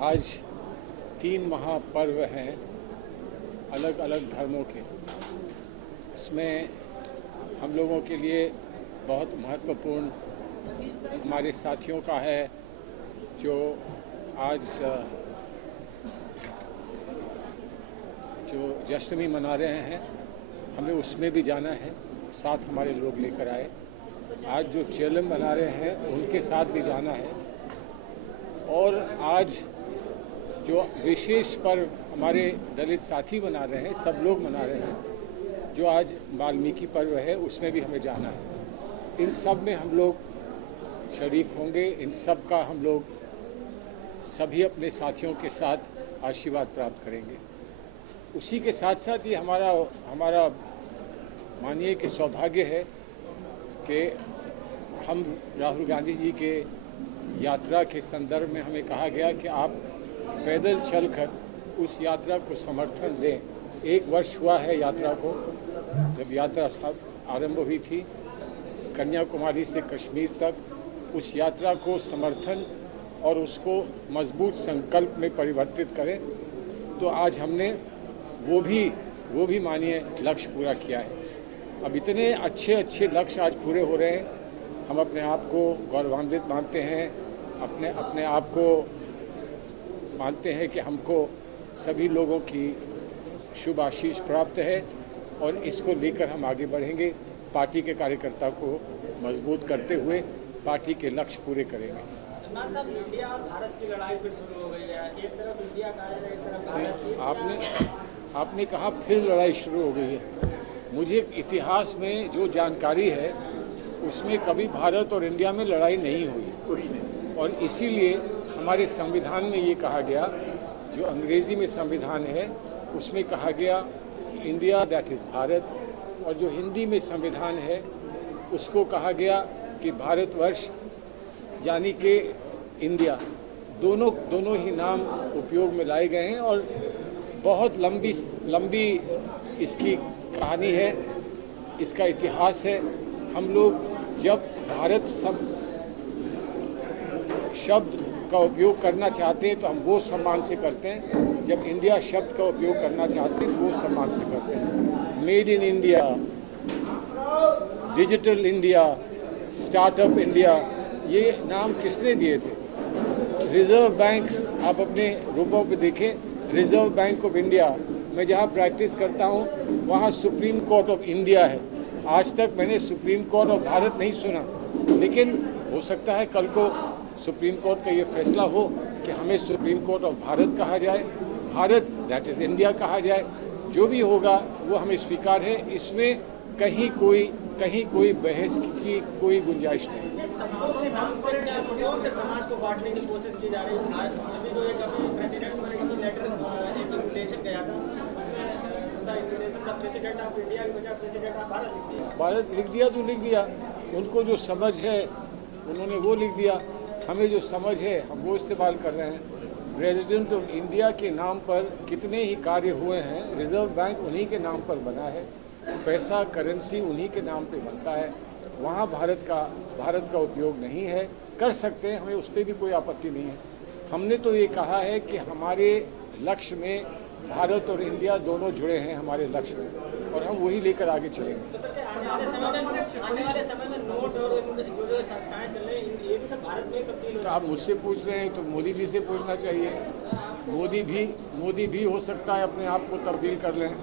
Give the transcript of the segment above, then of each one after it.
आज 3 महापर्व हैं अलग अलग धर्मों के। इसमें हम लोगों के लिए बहुत महत्वपूर्ण हमारे साथियों का है जो आज जो जश्न मना रहे हैं, हमें उसमें भी जाना है, साथ हमारे लोग लेकर आए। आज जो चेलम बना रहे हैं उनके साथ भी जाना है। और आज जो विशेष पर्व हमारे दलित साथी मना रहे हैं, सब लोग मना रहे हैं, जो आज वाल्मीकि पर्व है, उसमें भी हमें जाना है। इन सब में हम लोग शरीक होंगे। इन सब का हम लोग सभी अपने साथियों के साथ आशीर्वाद प्राप्त करेंगे। उसी के साथ साथ ये हमारा मानिए कि सौभाग्य है कि हम राहुल गांधी जी के यात्रा के संदर्भ में हमें कहा गया कि आप पैदल चलकर उस यात्रा को समर्थन दें। 1 वर्ष हुआ है यात्रा को, जब यात्रा आरंभ हुई थी कन्याकुमारी से कश्मीर तक। उस यात्रा को समर्थन और उसको मजबूत संकल्प में परिवर्तित करें। तो आज हमने वो भी मानिए लक्ष्य पूरा किया है। अब इतने अच्छे लक्ष्य आज पूरे हो रहे हैं, हम अपने आप को गौरवान्वित मानते हैं, अपने आप को मानते हैं कि हमको सभी लोगों की शुभ आशीष प्राप्त है और इसको लेकर हम आगे बढ़ेंगे। पार्टी के कार्यकर्ता को मजबूत करते हुए पार्टी के लक्ष्य पूरे करेंगे। इंडिया और भारत की लड़ाई फिर शुरू हो गई है। एक तरफ इंडिया का है, एक तरफ भारत। आपने कहा फिर लड़ाई शुरू हो गई है। मुझे इतिहास में जो जानकारी है उसमें कभी भारत और इंडिया में लड़ाई नहीं हुई। और इसीलिए हमारे संविधान में ये कहा गया, जो अंग्रेज़ी में संविधान है उसमें कहा गया इंडिया दैट इज़ भारत, और जो हिंदी में संविधान है उसको कहा गया कि भारतवर्ष यानी कि इंडिया। दोनों ही नाम उपयोग में लाए गए हैं और बहुत लंबी इसकी कहानी है, इसका इतिहास है। हम लोग जब भारत शब्द का उपयोग करना चाहते हैं तो हम वो सम्मान से करते हैं, जब इंडिया शब्द का उपयोग करना चाहते हैं तो वो सम्मान से करते हैं। Made in India, digital India, startup India, ये नाम किसने दिए थे? रिजर्व बैंक, आप अपने रूपों पे देखें, रिजर्व बैंक ऑफ इंडिया। मैं जहाँ प्रैक्टिस करता हूँ वहाँ सुप्रीम कोर्ट ऑफ इंडिया है। आज तक मैंने सुप्रीम कोर्ट ऑफ भारत नहीं सुना, लेकिन हो सकता है कल को सुप्रीम कोर्ट का ये फैसला हो कि हमें सुप्रीम कोर्ट ऑफ भारत कहा जाए, भारत दैट इज़ इंडिया कहा जाए। जो भी होगा वो हमें स्वीकार है, इसमें कहीं कोई बहस की कोई गुंजाइश नहीं। शब्दों के नाम से क्या कौन से समाज को बांटने की कोशिश की जा रही है? अभी जो एक अभी प्रेसिडेंट को एक लेटर, एक इन्विटेशन गया था, उसमें invitation the president of India की बजाय प्रेसिडेंट ऑफ भारत लिख दिया। भारत लिख दिया तो लिख दिया, उनको जो समझ है उन्होंने वो लिख दिया। हमें जो समझ है हम वो इस्तेमाल कर रहे हैं। प्रेसिडेंट ऑफ इंडिया के नाम पर कितने ही कार्य हुए हैं, रिजर्व बैंक उन्हीं के नाम पर बना है, पैसा करेंसी उन्हीं के नाम पे बनता है। वहाँ भारत का उपयोग नहीं है, कर सकते हैं, हमें उस पर भी कोई आपत्ति नहीं है। हमने तो ये कहा है कि हमारे लक्ष्य में भारत और इंडिया दोनों जुड़े हैं हमारे लक्ष्य में, और हम वही लेकर आगे चलेंगे। तो सर आने वाले समय में नोट और जो संस्थाएं चल रही हैं ये भी सब भारत में तब्दील हो। तो आप मुझसे पूछ रहे हैं तो मोदी जी से पूछना चाहिए। मोदी भी हो सकता है अपने आप को तब्दील कर लें,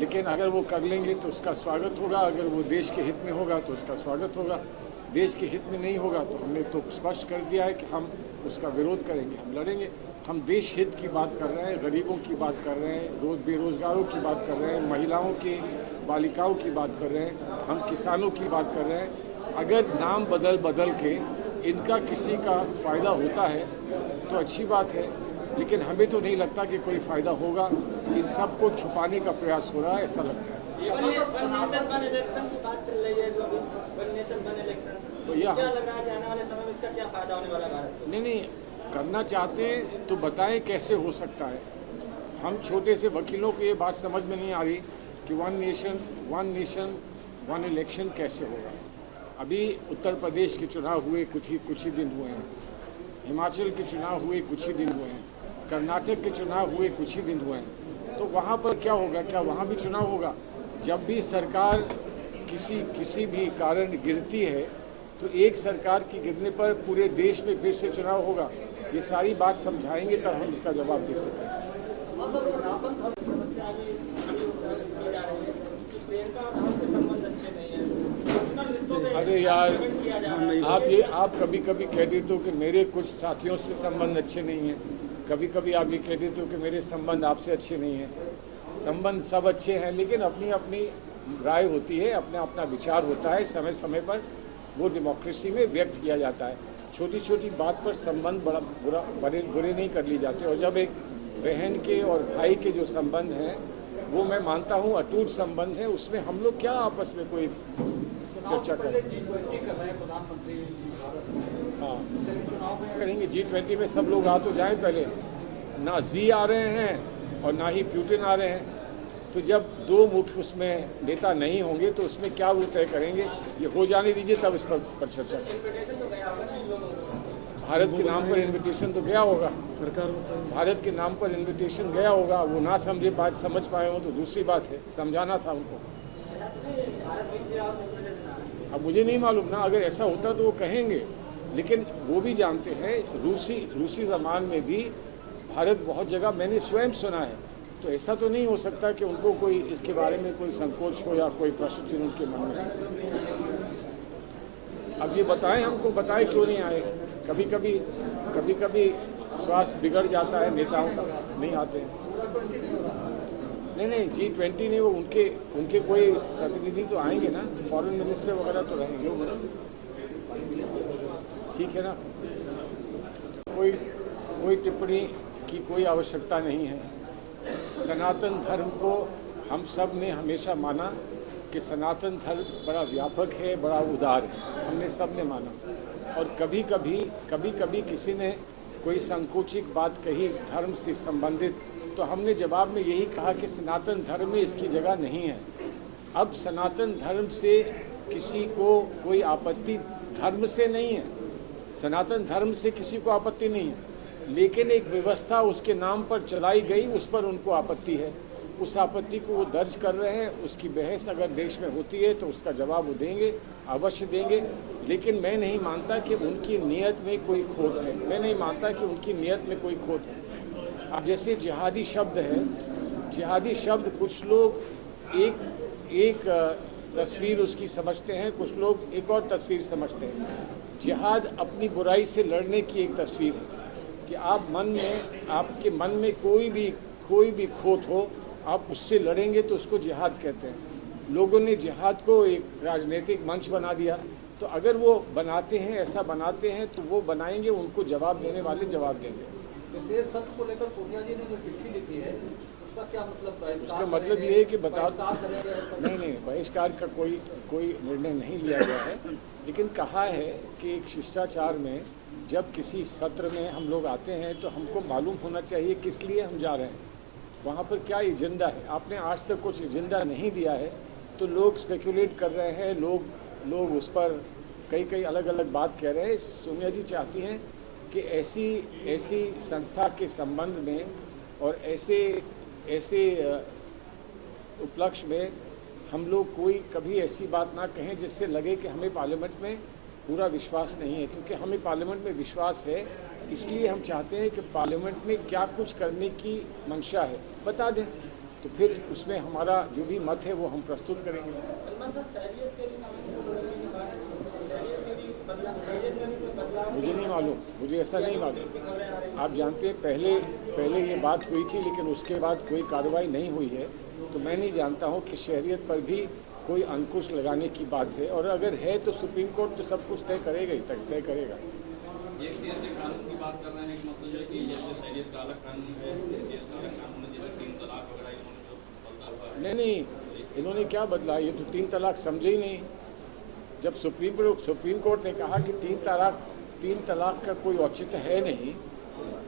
लेकिन अगर वो कर लेंगे तो उसका स्वागत होगा। अगर वो देश के हित में होगा तो उसका स्वागत होगा, देश के हित में नहीं होगा तो हमने तो स्पष्ट कर दिया है कि हम उसका विरोध करेंगे, हम लड़ेंगे। हम देश हित की बात कर रहे हैं, गरीबों की बात कर रहे हैं, बेरोजगारों की बात कर रहे हैं, महिलाओं की, बालिकाओं की बात कर रहे हैं, हम किसानों की बात कर रहे हैं। अगर नाम बदल के इनका किसी का फ़ायदा होता है तो अच्छी बात है, लेकिन हमें तो नहीं लगता कि कोई फ़ायदा होगा। इन सब को छुपाने का प्रयास हो रहा है, ऐसा लगता है। वन नेशन वन इलेक्शन की बात चल रही है, जो अभी वन नेशन वन इलेक्शन, तो क्या लग रहा है कि आने वाले समय में इसका क्या फायदा होने वाला है भारत को? नहीं, करना चाहते हैं तो बताएं कैसे हो सकता है। हम छोटे से वकीलों को ये बात समझ में नहीं आ रही कि वन नेशन वन इलेक्शन कैसे होगा। अभी उत्तर प्रदेश के चुनाव हुए कुछ ही दिन हुए हैं, हिमाचल के चुनाव हुए कुछ ही दिन हुए हैं, कर्नाटक के चुनाव हुए कुछ ही दिन हुए हैं। तो वहाँ पर क्या होगा? क्या वहाँ भी चुनाव होगा? जब भी सरकार किसी भी कारण गिरती है तो एक सरकार की गिरने पर पूरे देश में फिर से चुनाव होगा। ये सारी बात समझाएंगे तब हम इसका जवाब दे सकेंगे। समस्या अभी की जा रही है कि प्रियंका और राहुल के संबंध अच्छे नहीं हैं, पर्सनल रिश्तों पे अरे यार, किया जा रहा है। आप कभी कह देते हो कि मेरे कुछ साथियों से संबंध अच्छे नहीं हैं, कभी आप ये कह देते हो कि मेरे संबंध आपसे अच्छे नहीं हैं। संबंध सब अच्छे हैं, लेकिन अपनी अपनी राय होती है, अपना विचार होता है, समय समय पर वो डेमोक्रेसी में व्यक्त किया जाता है। छोटी छोटी बात पर संबंध बड़ा बुरे नहीं कर ली जाते। और जब एक बहन के और भाई के जो संबंध हैं वो मैं मानता हूँ अटूट संबंध है, उसमें हम लोग क्या आपस में कोई चर्चा करें? हाँ, करेंगे G20 में सब लोग आ तो जाएं पहले। ना जी आ रहे हैं और ना ही पुतिन आ रहे हैं, तो जब दो मुख्य उसमें नेता नहीं होंगे तो उसमें क्या वो तय करेंगे, ये हो जाने दीजिए तब इस पर चर्चा करें। भारत के नाम पर इन्विटेशन तो गया होगा, भारत के नाम पर इन्विटेशन गया होगा, वो ना समझ पाए हो तो दूसरी बात है, समझाना था उनको। अब मुझे नहीं मालूम ना, अगर ऐसा होता तो वो कहेंगे, लेकिन वो भी जानते हैं रूसी ज़बान में भी भारत बहुत जगह मैंने स्वयं सुना है, तो ऐसा तो नहीं हो सकता कि उनको कोई इसके बारे में कोई संकोच हो या कोई प्रश्न चिन्ह उनके मन में। अब ये बताएं, हमको बताएं क्यों नहीं आए। कभी कभी स्वास्थ्य बिगड़ जाता है नेताओं का, नहीं आते हैं। नहीं G20 नहीं, वो उनके कोई प्रतिनिधि तो आएंगे ना, फॉरेन मिनिस्टर वगैरह तो रहेंगे, ठीक है ना। कोई टिप्पणी की कोई आवश्यकता नहीं है। सनातन धर्म को हम सब ने हमेशा माना कि सनातन धर्म बड़ा व्यापक है, बड़ा उदार है, हमने सब ने माना। और कभी कभी किसी ने कोई संकुचित बात कही धर्म से संबंधित, तो हमने जवाब में यही कहा कि सनातन धर्म में इसकी जगह नहीं है। अब सनातन धर्म से किसी को कोई आपत्ति धर्म से नहीं है, सनातन धर्म से किसी को आपत्ति नहीं है, लेकिन एक व्यवस्था उसके नाम पर चलाई गई, उस पर उनको आपत्ति है। उस आपत्ति को वो दर्ज कर रहे हैं। उसकी बहस अगर देश में होती है तो उसका जवाब वो देंगे, अवश्य देंगे। लेकिन मैं नहीं मानता कि उनकी नीयत में कोई खोट है, मैं नहीं मानता कि उनकी नीयत में कोई खोट है। अब जैसे जिहादी शब्द है, जिहादी शब्द कुछ लोग एक तस्वीर उसकी समझते हैं, कुछ लोग एक और तस्वीर समझते हैं। जिहाद अपनी बुराई से लड़ने की एक तस्वीर है कि आपके मन में कोई भी खोट हो, आप उससे लड़ेंगे तो उसको जिहाद कहते हैं। लोगों ने जिहाद को एक राजनीतिक मंच बना दिया, तो अगर वो बनाते हैं, ऐसा बनाते हैं तो वो बनाएंगे, उनको जवाब देने वाले जवाब देंगे। वैसे सत्र को लेकर सोनिया जी ने जो चिट्ठी लिखी है उसका क्या मतलब है? उसका मतलब ये है कि बता नहीं, बहिष्कार का कोई निर्णय नहीं लिया गया है, लेकिन कहा है कि एक शिष्टाचार में जब किसी सत्र में हम लोग आते हैं तो हमको मालूम होना चाहिए किस लिए हम जा रहे हैं, वहाँ पर क्या एजेंडा है। आपने आज तक कुछ एजेंडा नहीं दिया है तो लोग स्पेकुलेट कर रहे हैं, लोग उस पर कई अलग अलग बात कह रहे हैं। सोनिया जी चाहती हैं कि ऐसी संस्था के संबंध में और ऐसे उपलक्ष्य में हम लोग कोई कभी ऐसी बात ना कहें जिससे लगे कि हमें पार्लियामेंट में पूरा विश्वास नहीं है, क्योंकि हमें पार्लियामेंट में विश्वास है। इसलिए हम चाहते हैं कि पार्लियामेंट में क्या कुछ करने की मंशा है बता दें, तो फिर उसमें हमारा जो भी मत है वो हम प्रस्तुत करेंगे। मुझे नहीं मालूम, मुझे ऐसा नहीं मालूम। आप जानते हैं पहले ये बात हुई थी, लेकिन उसके बाद कोई कार्रवाई नहीं हुई है, तो मैं नहीं जानता हूँ कि शहरियत पर भी कोई अंकुश लगाने की बात है, और अगर है तो सुप्रीम कोर्ट तो सब कुछ तय करेगा ही, तय करेगा। ये देश के कानून की बात कर रहे हैं, मतलब है कि जैसे शहरियत का अलग कानून है, देश का अलग कानून है, जैसे 3 तलाक वगैरह इन्होंने जो बदला हुआ है। नहीं, इन्होंने क्या बदला, ये तो 3 तलाक समझे ही नहीं। जब सुप्रीम कोर्ट ने कहा कि 3 तलाक का कोई औचित्य है नहीं,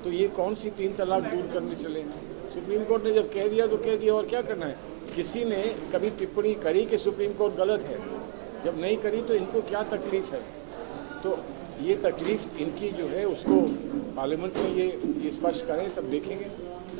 तो ये कौन सी 3 तलाक दूर करने चले। सुप्रीम कोर्ट ने जब कह दिया तो कह दिया, और क्या करना है। किसी ने कभी टिप्पणी करी कि सुप्रीम कोर्ट गलत है, जब नहीं करी तो इनको क्या तकलीफ़ है। तो ये तकलीफ़ इनकी जो है उसको पार्लियामेंट में ये स्पष्ट करें, तब देखेंगे।